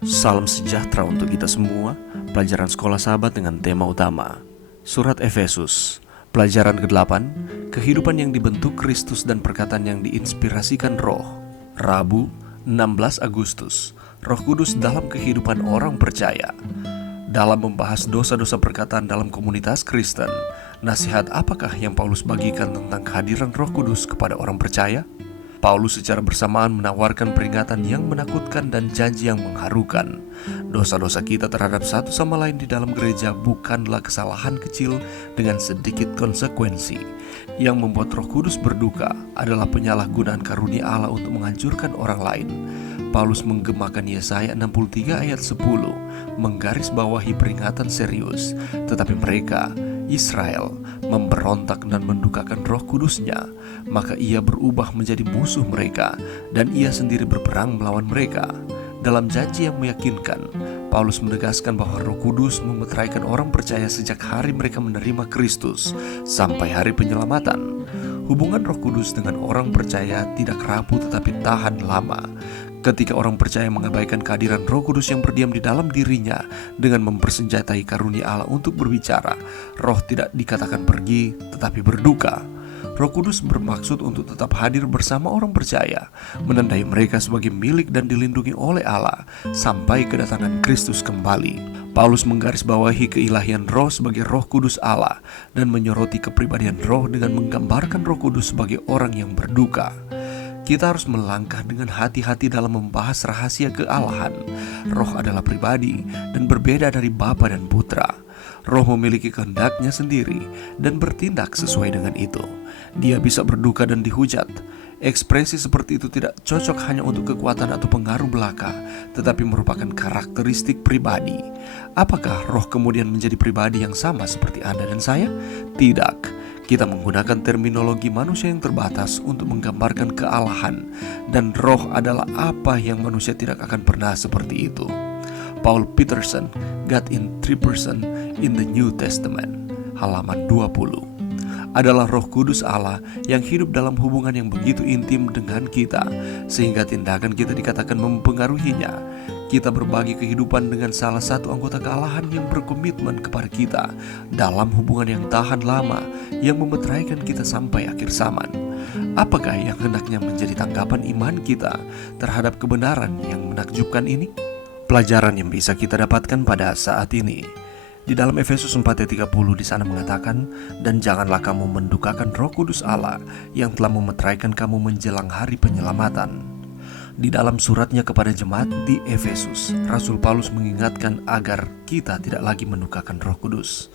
Salam sejahtera untuk kita semua. Pelajaran Sekolah Sahabat dengan tema utama Surat Efesus. Pelajaran ke-8, kehidupan yang dibentuk Kristus dan perkataan yang diinspirasikan Roh. Rabu, 16 Agustus. Roh Kudus dalam kehidupan orang percaya. Dalam membahas dosa-dosa perkataan dalam komunitas Kristen, nasihat apakah yang Paulus bagikan tentang kehadiran Roh Kudus kepada orang percaya? Paulus secara bersamaan menawarkan peringatan yang menakutkan dan janji yang mengharukan. Dosa-dosa kita terhadap satu sama lain di dalam gereja bukanlah kesalahan kecil dengan sedikit konsekuensi. Yang membuat Roh Kudus berduka adalah penyalahgunaan karunia Allah untuk menghancurkan orang lain. Paulus menggemakan Yesaya 63 ayat 10, menggarisbawahi peringatan serius, tetapi mereka, Israel, memberontak dan mendukakan Roh Kudusnya, maka ia berubah menjadi musuh mereka, dan ia sendiri berperang melawan mereka. Dalam janji yang meyakinkan, Paulus menegaskan bahwa Roh Kudus memeteraikan orang percaya sejak hari mereka menerima Kristus sampai hari penyelamatan. Hubungan Roh Kudus dengan orang percaya tidak rapuh tetapi tahan lama. Ketika orang percaya mengabaikan kehadiran Roh Kudus yang berdiam di dalam dirinya dengan mempersenjatai karunia Allah untuk berbicara, roh tidak dikatakan pergi tetapi berduka. Roh Kudus bermaksud untuk tetap hadir bersama orang percaya, menandai mereka sebagai milik dan dilindungi oleh Allah sampai kedatangan Kristus kembali. Paulus menggarisbawahi keilahian Roh sebagai Roh Kudus Allah dan menyoroti kepribadian Roh dengan menggambarkan Roh Kudus sebagai orang yang berduka. Kita harus melangkah dengan hati-hati dalam membahas rahasia kealahan. Roh adalah pribadi dan berbeda dari Bapa dan Putra. Roh memiliki kehendaknya sendiri dan bertindak sesuai dengan itu. Dia bisa berduka dan dihujat. Ekspresi seperti itu tidak cocok hanya untuk kekuatan atau pengaruh belaka, tetapi merupakan karakteristik pribadi. Apakah Roh kemudian menjadi pribadi yang sama seperti Anda dan saya? Tidak. Kita menggunakan terminologi manusia yang terbatas untuk menggambarkan kealahan, dan Roh adalah apa yang manusia tidak akan pernah seperti itu. Paul Peterson, God in Three Person in the New Testament, halaman 20, adalah Roh Kudus Allah yang hidup dalam hubungan yang begitu intim dengan kita, sehingga tindakan kita dikatakan mempengaruhinya. Kita berbagi kehidupan dengan salah satu anggota kealahan yang berkomitmen kepada kita dalam hubungan yang tahan lama, yang memeteraikan kita sampai akhir zaman. Apakah yang hendaknya menjadi tanggapan iman kita terhadap kebenaran yang menakjubkan ini? Pelajaran yang bisa kita dapatkan pada saat ini. Di dalam Efesus 4:30 di sana mengatakan, "Dan janganlah kamu mendukakan Roh Kudus Allah yang telah memeteraikan kamu menjelang hari penyelamatan." Di dalam suratnya kepada jemaat di Efesus, Rasul Paulus mengingatkan agar kita tidak lagi mendukakan Roh Kudus.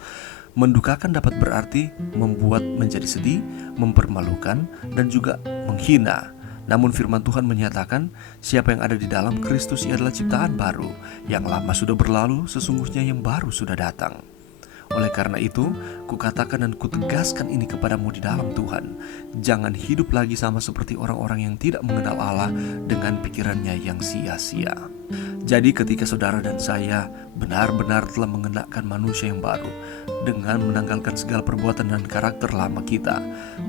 Mendukakan dapat berarti membuat menjadi sedih, mempermalukan, dan juga menghina. Namun firman Tuhan menyatakan, siapa yang ada di dalam Kristus ia adalah ciptaan baru. Yang lama sudah berlalu, sesungguhnya yang baru sudah datang. Oleh karena itu, kukatakan dan kutegaskan ini kepadamu di dalam Tuhan. Jangan hidup lagi sama seperti orang-orang yang tidak mengenal Allah dengan pikirannya yang sia-sia. Jadi ketika saudara dan saya benar-benar telah mengenakan manusia yang baru dengan menanggalkan segala perbuatan dan karakter lama kita,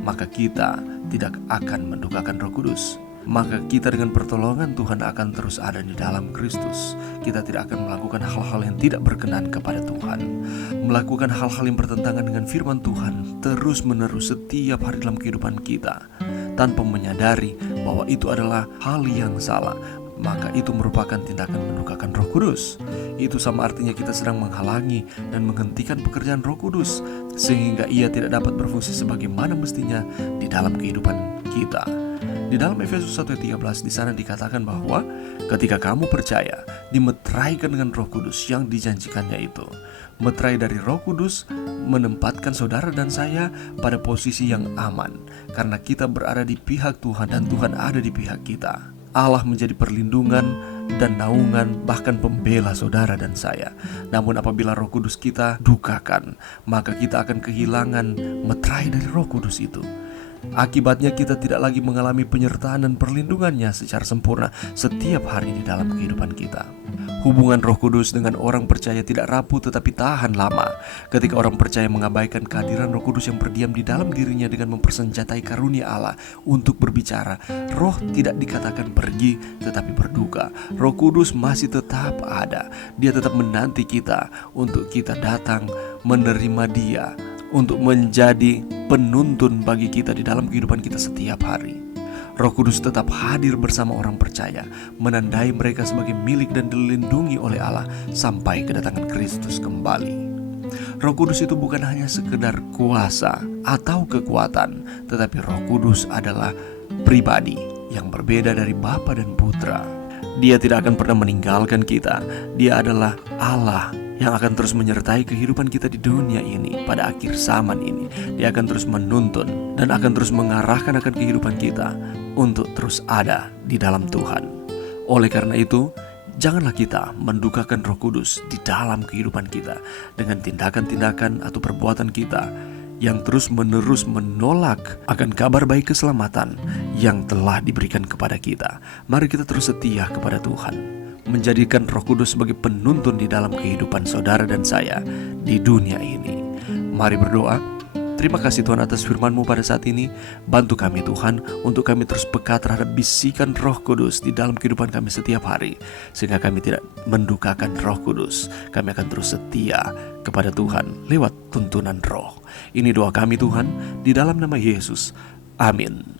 maka kita tidak akan mendukakan Roh Kudus. Maka kita dengan pertolongan Tuhan akan terus ada di dalam Kristus. Kita tidak akan melakukan hal-hal yang tidak berkenan kepada Tuhan. Melakukan hal-hal yang bertentangan dengan firman Tuhan terus-menerus setiap hari dalam kehidupan kita, tanpa menyadari bahwa itu adalah hal yang salah, maka itu merupakan tindakan mendukakan Roh Kudus. Itu sama artinya kita sedang menghalangi dan menghentikan pekerjaan Roh Kudus, sehingga ia tidak dapat berfungsi sebagaimana mestinya di dalam kehidupan kita. Di dalam Efesus 1:13 di sana dikatakan bahwa ketika kamu percaya, dimeteraikan dengan Roh Kudus yang dijanjikannya itu. Meterai dari Roh Kudus menempatkan saudara dan saya pada posisi yang aman, karena kita berada di pihak Tuhan dan Tuhan ada di pihak kita. Allah menjadi perlindungan dan naungan, bahkan pembela saudara dan saya. Namun apabila Roh Kudus kita dukakan, maka kita akan kehilangan meterai dari Roh Kudus itu. Akibatnya kita tidak lagi mengalami penyertaan dan perlindungannya secara sempurna setiap hari di dalam kehidupan kita. Hubungan Roh Kudus dengan orang percaya tidak rapuh tetapi tahan lama. Ketika orang percaya mengabaikan kehadiran Roh Kudus yang berdiam di dalam dirinya dengan mempersenjatai karunia Allah untuk berbicara, Roh tidak dikatakan pergi tetapi berduka. Roh Kudus masih tetap ada. Dia tetap menanti kita untuk kita datang menerima Dia, untuk menjadi penuntun bagi kita di dalam kehidupan kita setiap hari. Roh Kudus tetap hadir bersama orang percaya, menandai mereka sebagai milik dan dilindungi oleh Allah sampai kedatangan Kristus kembali. Roh Kudus itu bukan hanya sekedar kuasa atau kekuatan, tetapi Roh Kudus adalah pribadi yang berbeda dari Bapa dan Putra. Dia tidak akan pernah meninggalkan kita. Dia adalah Allah yang akan terus menyertai kehidupan kita di dunia ini pada akhir zaman ini. Dia akan terus menuntun dan akan terus mengarahkan akan kehidupan kita untuk terus ada di dalam Tuhan. Oleh karena itu, janganlah kita mendukakan Roh Kudus di dalam kehidupan kita dengan tindakan-tindakan atau perbuatan kita yang terus-menerus menolak akan kabar baik keselamatan yang telah diberikan kepada kita. Mari kita terus setia kepada Tuhan, menjadikan Roh Kudus sebagai penuntun di dalam kehidupan saudara dan saya di dunia ini. Mari berdoa. Terima kasih Tuhan atas firman-Mu pada saat ini. Bantu kami Tuhan untuk kami terus peka terhadap bisikan Roh Kudus di dalam kehidupan kami setiap hari, sehingga kami tidak mendukakan Roh Kudus. Kami akan terus setia kepada Tuhan lewat tuntunan Roh. Ini doa kami Tuhan, di dalam nama Yesus. Amin.